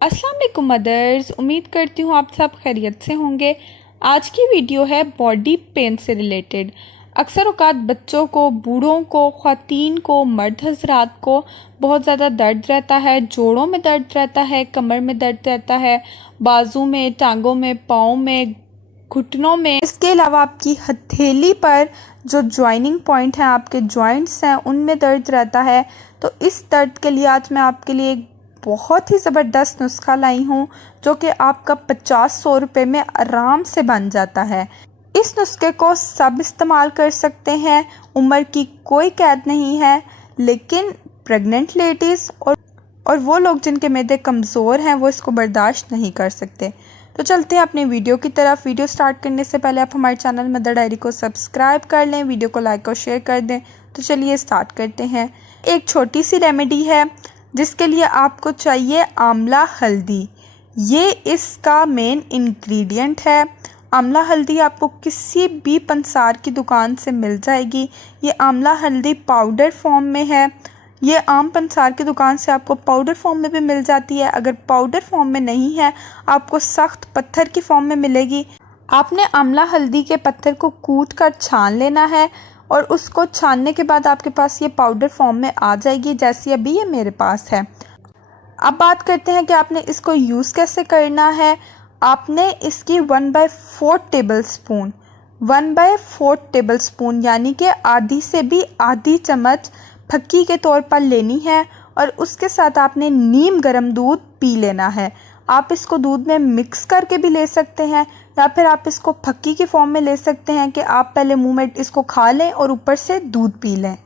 अस्सलाम वालेकुम मदर्स, उम्मीद करती हूँ आप सब खैरियत से होंगे। आज की वीडियो है बॉडी पेन से रिलेटेड। अक्सर औक़ात बच्चों को, बूढ़ों को, ख़वातीन को, मर्द हज़रात को बहुत ज़्यादा दर्द रहता है। जोड़ों में दर्द रहता है, कमर में दर्द रहता है, बाजू में, टांगों में, पाँव में, घुटनों में। इसके अलावा आपकी हथेली पर जो जॉइनिंग पॉइंट हैं, आपके जॉइंट्स हैं, उनमें दर्द रहता है। तो इस दर्द के लिए आज मैं आपके लिए एक बहुत ही ज़बरदस्त नुस्खा लाई हूँ जो कि आपका 50-100 रुपये में आराम से बन जाता है। इस नुस्खे को सब इस्तेमाल कर सकते हैं, उम्र की कोई कैद नहीं है, लेकिन प्रेग्नेंट लेडीज़ और वो लोग जिनके मैदे कमज़ोर हैं वो इसको बर्दाश्त नहीं कर सकते। तो चलते हैं अपने वीडियो की तरफ। वीडियो स्टार्ट करने से पहले आप हमारे चैनल मदर डायरी को सब्सक्राइब कर लें, वीडियो को लाइक और शेयर कर दें। तो चलिए स्टार्ट करते हैं। एक छोटी सी रेमेडी है जिसके लिए आपको चाहिए आंवला हल्दी। ये इसका मेन इंग्रेडिएंट है। आंवला हल्दी आपको किसी भी पंसार की दुकान से मिल जाएगी। ये आंवला हल्दी पाउडर फॉर्म में है। ये आम पंसार की दुकान से आपको पाउडर फॉर्म में भी मिल जाती है। अगर पाउडर फॉर्म में नहीं है, आपको सख्त पत्थर की फॉर्म में मिलेगी। आपने आंवला हल्दी के पत्थर को कूट कर छान लेना है और उसको छानने के बाद आपके पास ये पाउडर फॉर्म में आ जाएगी, जैसी अभी ये मेरे पास है। अब बात करते हैं कि आपने इसको यूज़ कैसे करना है। आपने इसकी 1/4 टेबल स्पून यानी कि आधी से भी आधी चम्मच फक्की के तौर पर लेनी है और उसके साथ आपने नीम गर्म दूध पी लेना है। आप इसको दूध में मिक्स करके भी ले सकते हैं या फिर आप इसको फक्की की फॉर्म में ले सकते हैं कि आप पहले मुंह में इसको खा लें और ऊपर से दूध पी लें।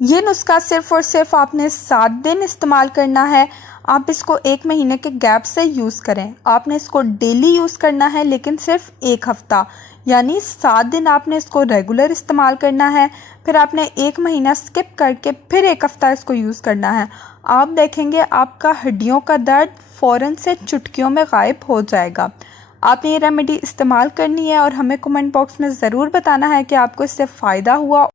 ये नुस्खा सिर्फ़ और सिर्फ आपने 7 दिन इस्तेमाल करना है। आप इसको 1 महीने के गैप से यूज़ करें। आपने इसको डेली यूज़ करना है, लेकिन सिर्फ 1 हफ़्ता, यानी 7 दिन आपने इसको रेगुलर इस्तेमाल करना है। फिर आपने 1 महीना स्किप करके फिर 1 हफ़्ता इसको यूज़ करना है। आप देखेंगे आपका हड्डियों का दर्द फ़ौरन से चुटकियों में गायब हो जाएगा। आपने ये रेमेडी इस्तेमाल करनी है और हमें कमेंट बॉक्स में ज़रूर बताना है कि आपको इससे फ़ायदा हुआ।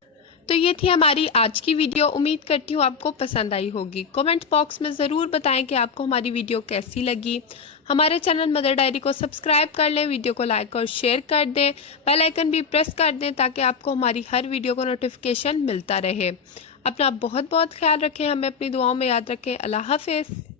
तो ये थी हमारी आज की वीडियो। उम्मीद करती हूँ आपको पसंद आई होगी। कमेंट बॉक्स में ज़रूर बताएं कि आपको हमारी वीडियो कैसी लगी। हमारे चैनल मदर डायरी को सब्सक्राइब कर लें, वीडियो को लाइक और शेयर कर दें, बेल आइकन भी प्रेस कर दें ताकि आपको हमारी हर वीडियो को नोटिफिकेशन मिलता रहे। अपना बहुत बहुत ख्याल रखें, हमें अपनी दुआओं में याद रखें। अल्लाह हाफिज़।